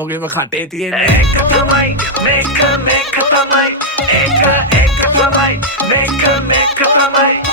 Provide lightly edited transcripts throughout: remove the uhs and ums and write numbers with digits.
හැමෝගෙම කටේ තියෙන්නේ ඒක තමයි මේක තමයි ඒක තමයි මේක තමයි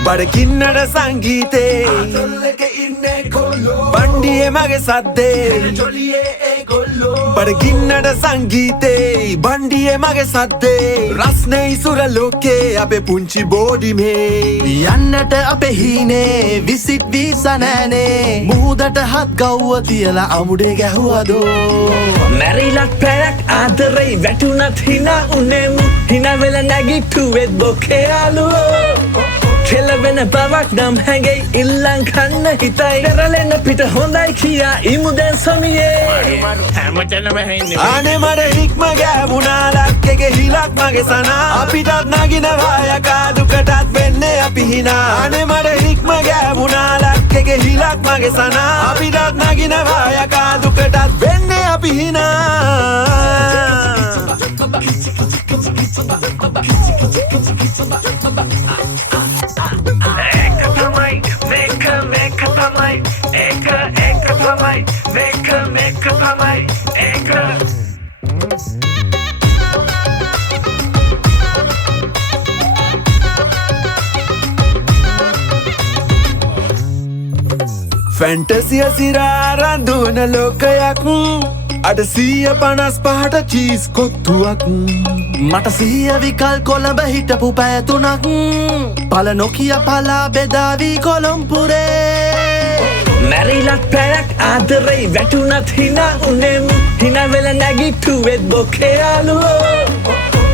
බඩගින්නට සංගීතේ අතල්ලක ඉන්නේ කොල්ලෝ බණ්ඩියේ මගේ සද්දේ ජොලියේ ඒ කොල්ලෝ බඩගින්නට සංගීතේ බණ්ඩියේ මගේ සද්දේ රස්නේ ඉසුර ලෝකේ අපේ පුංචි බෝඩිමේ යන්නට අපේ හීනේ විසිට් වීසා නෑනේ මුහුදට හත් ගව්ව තියලා අමුඩේ ගැහුවදෝ මැරිලත් පැයක් ආදරේ වැටුනත් හිනා උනේම හිනා වෙලා නැගිට්ටුවෙත් බොකේ යාළුවෝ කෙලවෙන බවක් නම් හැඟෙයි ඉල්ලන් කන්න හිතයි කරලෙන්න පිට හොඳයි කියා ඉමු දැන් සමියේ හැමතැනම ඇහෙන්නේ අනේ මට හික්ම ගෑවුණා ලක්කෙගේ හිලක් මගේ සනා අපිටත් නගිනවා යකා දුකටත් වෙන්නේ අපි හිනා අනේ මට හික්ම ගෑවුණා ලක්කෙගේ හිලක් මගේ සනා අපිටත් නගිනවා යකා දුකටත් වෙන්නේ අපි හිනා මේක තමයි ඒක තමයි මේක තමයි ඒක ෆැන්ටසිය සිරා රඳුන ලෝකයක් අට 155ට චීස් කොත්තුවක් මට සිහිය විකල් කොළඹ හිටපු පැතුනක් පල නොකිය පලා බෙදාවී කොළොම්පුරේ මැරිලත් පැයක් ආදරේ වැටුනත් හිනා උනේම හිනා වෙලා නැගිට්ටුවෙත් බොකේ යාළුවෝ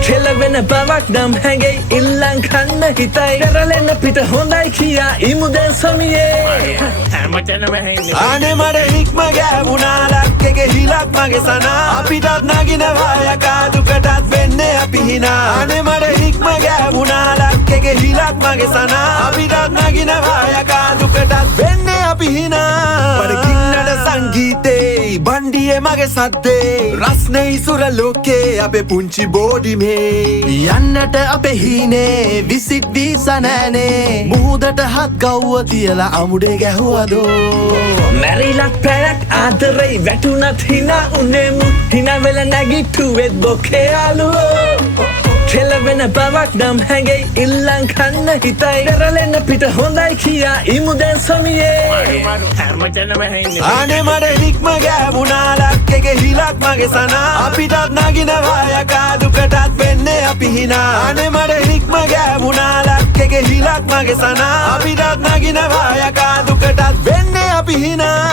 කෙලවෙන බවක් නම් හැඟෙයි ඉල්ලන් කන්න හිතයි කරලෙන්න පිට හොඳයි කියා ඉමු දැන් සමියේ හැමතැනම ඇහෙන්නේ අනේ මට හික්ම ගෑවුණා ලක්කෙගේ හිලක් මගේ සනා අපිටත් නගිනවා යකා දුකටත් වෙන්නේ අපි හිනා අනේ මට හික්ම ගෑවුණා ලක්කෙගේ හිලක් මගේ සනා අපිටත් නගිනවා යකා දුකටත් වෙන්නේ අපි හිනා බඩගින්නට සංගීතේ බණ්ඩියේ මගේ සද්දේ රස්නේ ඉසුර ලෝකේ අපේ පුංචි බෝඩිමේ යන්නට අපේ හීනේ විසිට් වීසා නෑනේ මුහුදට හත් ගව්ව තියලා අමුඩේ ගැහුවදෝ මැරිලත් පැයක් ආදරේ වැටුනත් හිනා උනේම හිනා වෙලා නැගිට්ටුවෙත් බොකේ යාළුවෝ කෙලවෙන බවක් නම් හැඟෙයි ඉල්ලන් කන්න හිතයි කරලෙන්න පිට හොඳයි කියා ඉමු දැන් සමියේ හැමතැනම ඇහෙන්නේ අනේ මට හික්ම ගෑවුණා ලක්කෙගේ හිලක් මගේ සනා අපිටත් නගිනවා යකා දුකටත් වෙන්නේ අපි හිනා අනේ මට හික්ම ගෑවුණා ලක්කෙගේ හිලක් මගේ සනා අපිටත් නගිනවා යකා දුකටත් වෙන්නේ අපි හිනා